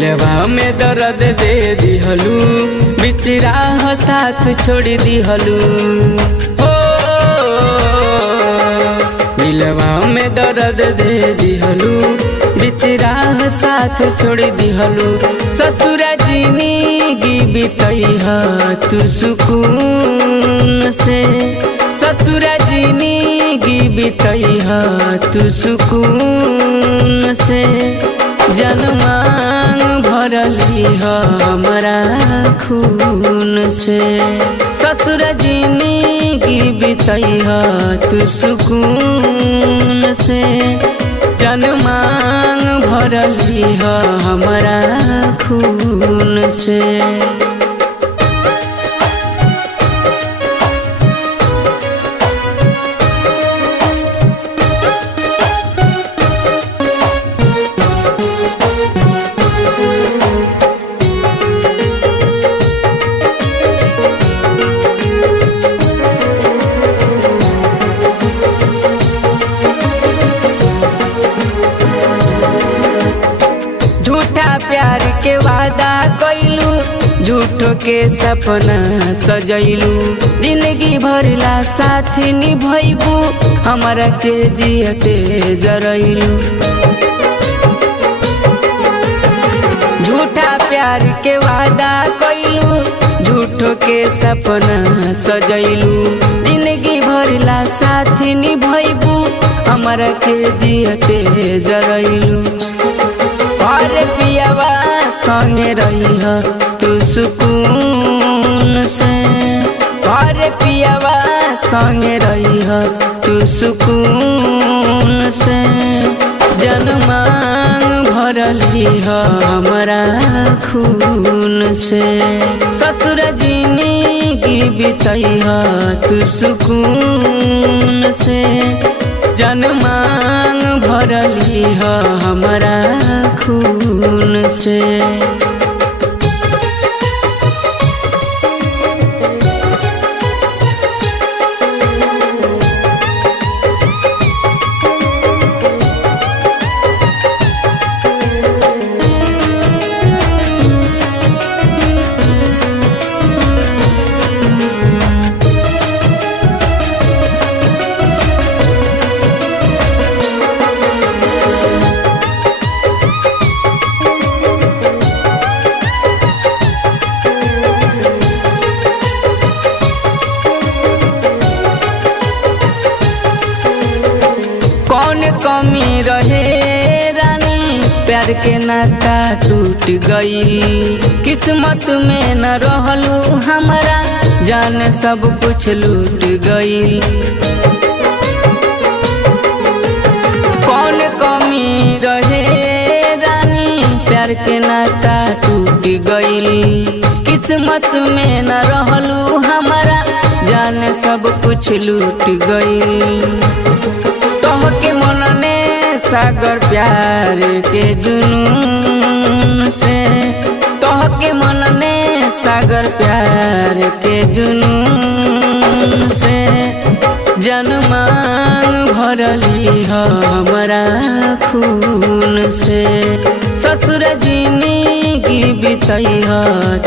दिलवा में दर्द दे दिहलू, बीच राह साथ छोड़ दिहलू। दिलवा में दर्द दे दिहलू, बीच राह साथ छोड़ दिहलू। ससुरा जिंदगी बितैहा तू सुकून से, ससुरा जिंदगी बितैहा तू सुकून से। जनमांग भरली हमारा खून से, ससुर जिंदगी बितैहा तू सुकून से। जनमांग भरली हमारा खून से। झूठा प्यार के वादा कइलू, झूठो के सपना सजैलू। जिंदगी भरला साथ निभैबू, हमरा के जियते जरैलू। झूठा प्यार के वादा कइलू, झूठो के सपना सजैलू। जिंदगी भरला साथ निभैबू, हमरा के जियते जरैलू। और पियावा संगे रही तू सुकून से, और पियावा संगे रही तू सुकून से। जनमांग भरली हमारा खून से, ससुर जिंदगी बितैहा तू सुकून से। जनमांग भरली हमारा खून से। कौन कमी रहे रानी, प्यार के नाता टूट गई। किस्मत में न रहलू हमारा, जान सब कुछ लूट गई। कौन कमी रहे रानी, प्यार के नाता टूट गई। किस्मत में न रहलू हमारा, जान सब कुछ लूट गई। तोहके मनने सागर प्यार के जुनून से, तोहके मनने सागर प्यार के जुनून से। जनमांग भरली हमारा खून से, ससुर जिंदगी बितैहा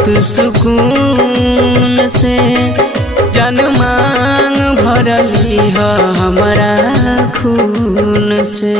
तू सुकून से। जनमांग भरली हमारा खून से।